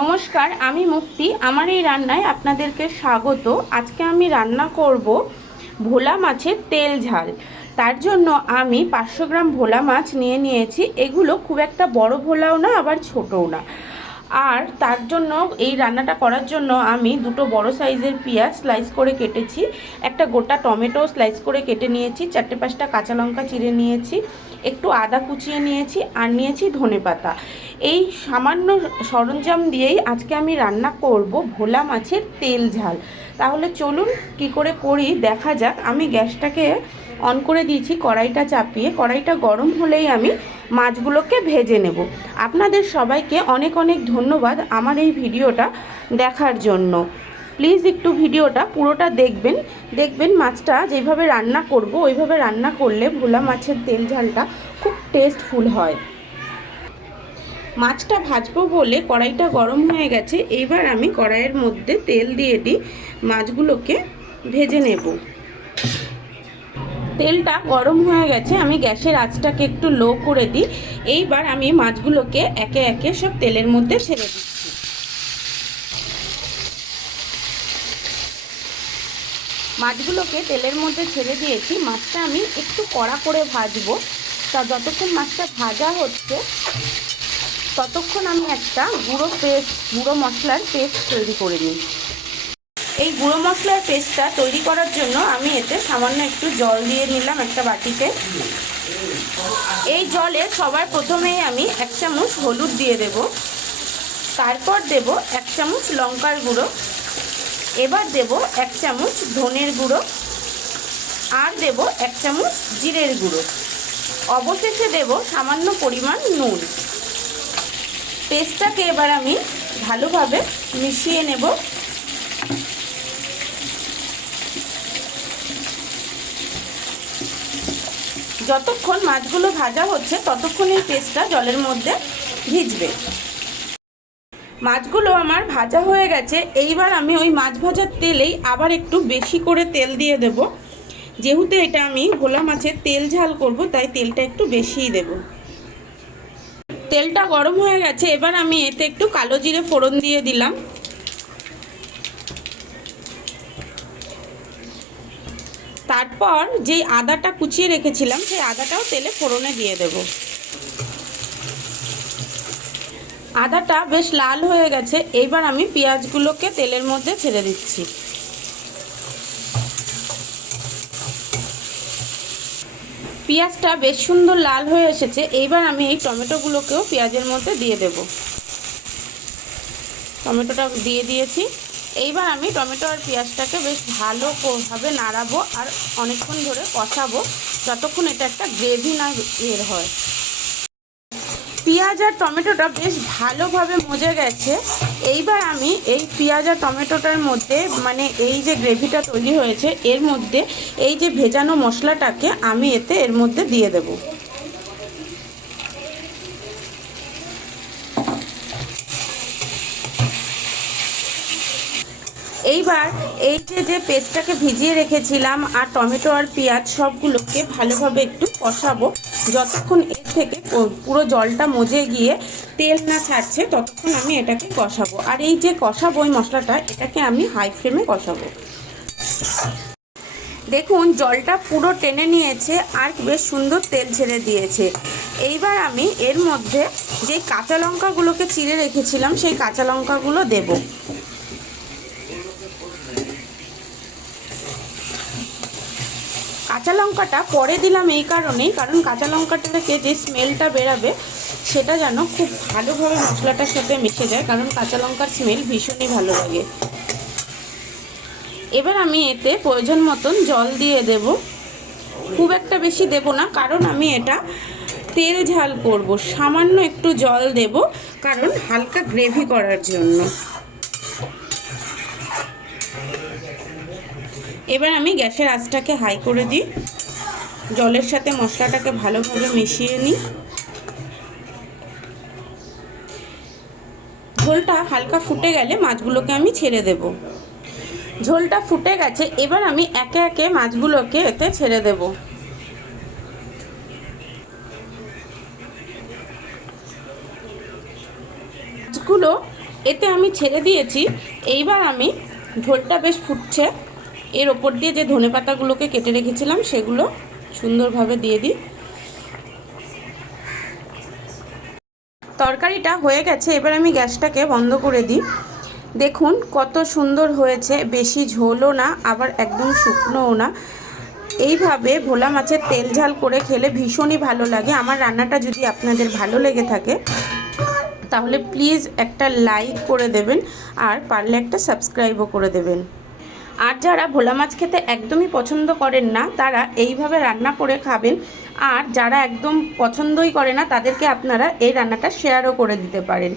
নমস্কার, আমি মুক্তি। আমার এই রান্নায় আপনাদেরকে স্বাগত। আজকে আমি রান্না করব ভোলা মাছের তেল ঝাল। তার জন্য আমি 500 গ্রাম ভোলা মাছ নিয়েছি। এগুলো খুব একটা বড় ভোলাও না, আবার ছোটও না। আর তার জন্য এই রান্নাটা করার জন্য আমি দুটো বড় সাইজের পেঁয়াজ স্লাইস করে কেটেছি, একটা গোটা টমেটো স্লাইস করে কেটে নিয়েছি, 4-5টা কাঁচা লঙ্কা চিড়ে নিয়েছি, একটু আদা কুচিয়ে নিয়েছি, আর নিয়েছি ধনেপাতা। এই সামান্য সরঞ্জাম দিয়েই আজকে আমি রান্না করব ভোলা মাছের তেল ঝাল। তাহলে চলুন কি করে করি দেখা যাক। আমি গ্যাসটাকে অন করে দিয়েছি, কড়াইটা চাপিয়ে। কড়াইটা গরম হলেই আমি মাছগুলোকে ভেজে নেব। আপনাদের সবাইকে অনেক অনেক ধন্যবাদ আমার এই ভিডিওটা দেখার জন্য। প্লিজ একটু ভিডিওটা পুরোটা দেখবেন মাছটা যেভাবে রান্না করব ওইভাবে রান্না করলে ভোলা মাছের তেল ঝালটা খুব টেস্টফুল হয়। মাছটা ভাজবো বলে কড়াইটা গরম হয়ে গেছে। এইবার আমি কড়াইয়ের মধ্যে তেল দিয়ে দিই, মাছগুলোকে ভেজে নেব। তেলটা গরম হয়ে গেছে, আমি গ্যাসের আঁচটাকে একটু লো করে দিই। এইবার আমি মাছগুলোকে একে একে সব তেলের মধ্যে ছেড়ে দিচ্ছি। মাছগুলোকে তেলের মধ্যে ছেড়ে দিয়েছি। মাছটা আমি একটু কড়া করে ভাজবো। তা যতক্ষণ মাছটা ভাজা হচ্ছে ততক্ষণ আমি একটা গুঁড়ো মশলার পেস্ট তৈরি করে নিই। এই গুঁড়ো মশলার পেস্টটা তৈরি করার জন্য আমি এতে সামান্য একটু জল দিয়ে নিলাম একটা বাটিতে। এই জলে সবার প্রথমেই আমি 1 চামচ হলুদ দিয়ে দেব, তারপর দেব 1 চামচ লঙ্কার গুঁড়ো, এবার দেব 1 চামচ ধনের গুঁড়ো, আর দেব 1 চামচ জিরের গুঁড়ো, অবশেষে দেব সামান্য পরিমাণ নুন। পেস্টটাকে এবার আমি ভালোভাবে মিশিয়ে নেব। যতক্ষণ মাছগুলো ভাজা হচ্ছে ততক্ষণ এই পেস্টটা জলের মধ্যে ভিজবে। মাছগুলো আমার ভাজা হয়ে গেছে। এইবার আমি ওই মাছ ভাজার তেলেই আবার একটু বেশি করে তেল দিয়ে দেব। যেহেতু এটা আমি ভোলা মাছের তেল ঝাল করব তাই তেলটা একটু বেশিই দেব। তেলটা গরম হয়ে গেছে, এবার আমি এতে একটু কালো জিরে ফোড়ন দিয়ে দিলাম। তারপর যে আদাটা কুচিয়ে রেখেছিলাম সেই আদাটাও তেলে ফোড়নে দিয়ে দেব। আদাটা বেশ লাল হয়ে গেছে, এইবার আমি পেঁয়াজগুলোকে তেলের মধ্যে ছেড়ে দিচ্ছি। পেঁয়াজটা বেশ সুন্দর লাল হয়ে এসেছে। এইবার আমি এই টমেটোগুলোকেও পেঁয়াজের মধ্যে দিয়ে দেব। টমেটোটা দিয়ে দিয়েছি। এইবার আমি টমেটো আর পেঁয়াজটাকে বেশ ভালোভাবে নাড়াবো আর অনেকক্ষণ ধরে কষাবো, যতক্ষণ এটা একটা গ্রেভি না বের হয়। পেঁয়াজ আর টমেটোটা বেশ ভালোভাবে মজে গেছে। এইবার আমি এই পেঁয়াজ আর টমেটোটার মধ্যে মানে এই যে গ্রেভিটা তৈরি হয়েছে এর মধ্যে এই যে ভেজানো মশলাটাকে আমি এর মধ্যে দিয়ে দেব। এইবার এই যে পেস্টটাকে ভিজিয়ে রেখেছিলাম আর টমেটো আর পেঁয়াজ সবগুলোকে ভালোভাবে একটু কষাবো, যতক্ষণ এর থেকে পুরো জলটা মজে গিয়ে তেল না ছাড়ছে ততক্ষণ আমি এটাকে কষাবো। আর এই যে কষাবো এই মশলাটা, এটাকে আমি হাই ফ্লেমে কষাবো। দেখুন জলটা পুরো টেনে নিয়েছে আর বেশ সুন্দর তেল ছেড়ে দিয়েছে। এইবার আমি এর মধ্যে যে কাঁচা লঙ্কাগুলোকে চিড়ে রেখেছিলাম সেই কাঁচা লঙ্কাগুলো দেব। কাঁচা লঙ্কাটা পরে দিলাম এই কারণেই, কারণ কাঁচা লঙ্কাটা থেকে যে স্মেলটা বেরাবে সেটা যেন খুব ভালোভাবে মশলাটার সাথে মিশে যায়, কারণ কাঁচা লঙ্কার স্মেল ভীষণই ভালো লাগে। এবার আমি এতে প্রয়োজন মতন জল দিয়ে দেব। খুব একটা বেশি দেব না, কারণ আমি এটা তেল ঝাল করব। সামান্য একটু জল দেব, কারণ হালকা গ্রেভি করার জন্য। এবার আমি গ্যাসের আঁচটাকে হাই করে দিই, জলের সাথে মশলাটাকে ভালোভাবে মিশিয়ে নিই। ঝোলটা হালকা ফুটে গেলে মাছগুলোকে আমি ছেড়ে দেব। ঝোলটা ফুটে গেছে, এবার আমি একে একে মাছগুলোকে এতে ছেড়ে দেব। মাছগুলো এতে আমি ছেড়ে দিয়েছি। এইবার আমি ঝোলটা বেশ ফুটছে, এর ওপর দিয়ে যে ধনেপাতাগুলোকে কেটে রেখেছিলাম সেগুলো সুন্দরভাবে দিয়ে দিই। তরকারিটা হয়ে গেছে, এবার আমি গ্যাসটাকে বন্ধ করে দিই। দেখুন কত সুন্দর হয়েছে, বেশি ঝোলও না আবার একদম শুকনোও না। এইভাবে ভোলা মাছের তেল ঝাল করে খেলে ভীষণই ভালো লাগে। আমার রান্নাটা যদি আপনাদের ভালো লেগে থাকে তাহলে প্লিজ একটা লাইক করে দেবেন, আর পারলে একটা সাবস্ক্রাইবও করে দেবেন। আর যারা ভোলা মাছ খেতে একদমই পছন্দ করেন না তারা এইভাবে রান্না করে খাবেন, আর যারা একদম পছন্দই করে না তাদেরকে আপনারা এই রান্নাটা শেয়ারও করে দিতে পারেন।